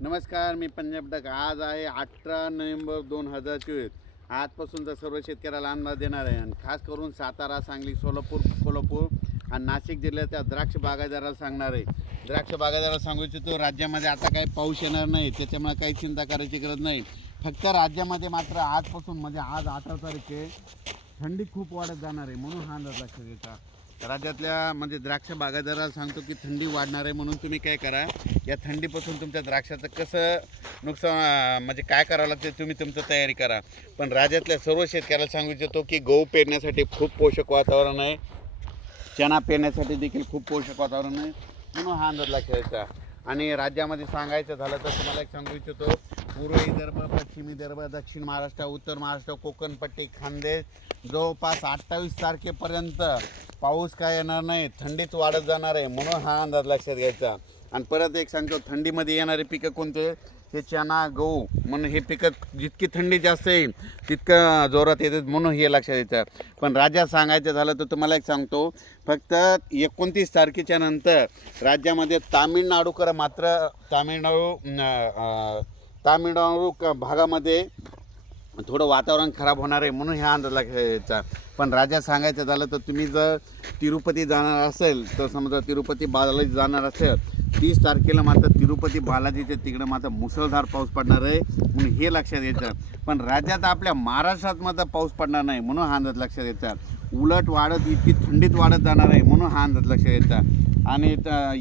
नमस्कार, मी पंजाब डक. आज आहे 18 नोव्हेंबर 2024. आजपासूनचा सर्व शेतकऱ्याला अंदाज देणार आहे आणि खास करून सातारा, सांगली, सोलापूर, कोल्हापूर आणि नाशिक जिल्ह्याच्या द्राक्ष बागायतदाराला सांगणार आहे. द्राक्ष बागायतदाराला सांगू इच्छितो, राज्यामध्ये आता काही पाऊस येणार नाही, त्याच्यामुळे काही चिंता करायची गरज नाही. फक्त राज्यामध्ये मात्र आजपासून म्हणजे आज 18 तारीख आहे, थंडी खूप वाढत जाणार आहे, म्हणून हा अंदाज लक्षात घ्यायचा. राज्यातल्या म्हणजे द्राक्ष बागायतदाराला सांगतो की थंडी वाढणार आहे, म्हणून तुम्ही काय करा, या थंडीपासून तुमच्या द्राक्षाचं कसं नुकसान म्हणजे काय करावं लागते तुम्ही तुमचं तयारी करा. पण राज्यातल्या सर्व शेतकऱ्याला सांगू इच्छितो की गहू पेरण्यासाठी खूप पोषक वातावरण आहे, चणा पेरण्यासाठी देखील खूप पोषक वातावरण आहे, म्हणून हा अंदाज लक्षात घ्यायचा. आणि राज्यामध्ये सांगायचं झालं तर तुम्हाला एक सांगू इच्छितो, पूर्व विदर्भ, पश्चिम विदर्भ, दक्षिण महाराष्ट्र, उत्तर महाराष्ट्र, कोकणपट्टी, खानदेश जवळपास 28 तारखेपर्यंत पाऊस काय येणार नाही, थंडीच वाढत जाणार आहे, म्हणून हा अंदाज लक्षात घ्यायचा. आणि परत एक सांगतो, थंडीमध्ये येणारे पिकं कोणते, हे चणा, गहू, म्हणून हे पिकं जितकी थंडी जास्त येईल तितकं जोरात येतात, म्हणून हे लक्षात द्यायचं. पण राज्यात सांगायचं झालं तर तुम्हाला एक सांगतो, फक्त 29 तारखेच्या नंतर राज्यामध्ये तामिळनाडूकर मात्र तामिळनाडू भागामध्ये थोडं वातावरण खराब होणार आहे, म्हणून ह्या अंदाज लक्षात द्यायचा. पण राज्यात सांगायचं झालं तर तुम्ही जर तिरुपती जाणार असेल तर समजा तिरुपती बालाजी जाणार असेल, 30 तारखेला मात्र तिरुपती बालाजीच्या तिकडं मात्र मुसळधार पाऊस पडणार आहे, म्हणून हे लक्षात घ्यायचं. पण राज्यात आपल्या महाराष्ट्रात मात्र पाऊस पडणार नाही, म्हणून हा अंदाज लक्षात घ्यायचा. उलट वाढत इतकी थंडीत वाढत जाणार आहे, म्हणून हा अंदाज लक्षात घ्यायचा. आणि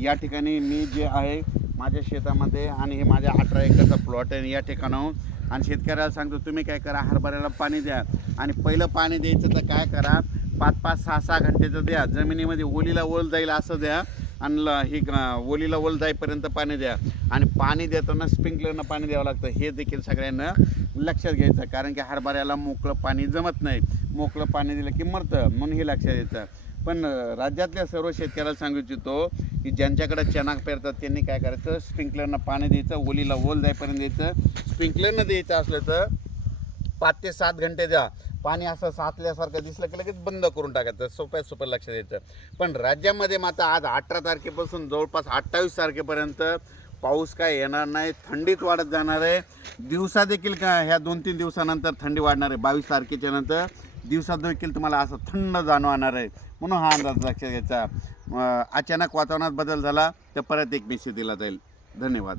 या ठिकाणी मी जे आहे माझ्या शेतामध्ये, आणि हे माझ्या 18 एकरचा प्लॉट आहे या ठिकाणाहून, आणि शेतकऱ्याला सांगतो तुम्ही काय करा, हरभऱ्याला पाणी द्या. आणि पहिलं पाणी द्यायचं तर काय करा, 5-5, 6-6 घंटेचं द्या, जमिनीमध्ये ओलीला ओल जाईल असं द्या, आणि ही ओलीला ओल जाईपर्यंत पाणी द्या. आणि पाणी देताना स्प्रिंकलरनं पाणी द्यावं लागतं, हे देखील सगळ्यांना लक्षात घ्यायचं. कारण की हरभऱ्याला मोकळं पाणी जमत नाही, मोकळं पाणी दिलं की मरतं, म्हणून हे लक्षात द्यायचं. पण राज्यातल्या सर्व शेतकऱ्याला सांगू इच्छितो की ज्यांच्याकडे चणा पेरतात त्यांनी काय करायचं, स्प्रिंकलरनं पाणी द्यायचं, ओलीला ओल जाईपर्यंत द्यायचं. स्प्रिंकलरनं द्यायचं असलं तर 5 ते 7 घंटे द्या, पाणी असं साचल्यासारखं दिसलं की लगेच बंद करून टाकायचं, सोप्या लक्षात द्यायचं. पण राज्यामध्ये मात्र आज 18 तारखेपासून जवळपास 28 तारखेपर्यंत पाऊस काय येणार नाही, थंडीच वाढत जाणार आहे. दिवसा देखील का ह्या 2-3 दिवसानंतर थंडी वाढणार आहे, 22 तारखेच्या नंतर दिवसात देखील तुम्हाला असं थंड जाणवणार आहे, म्हणून हा अंदाज लक्षात घ्यायचा. अचानक वातावरणात बदल झाला तर परत एक मेसेज दिला जाईल. धन्यवाद.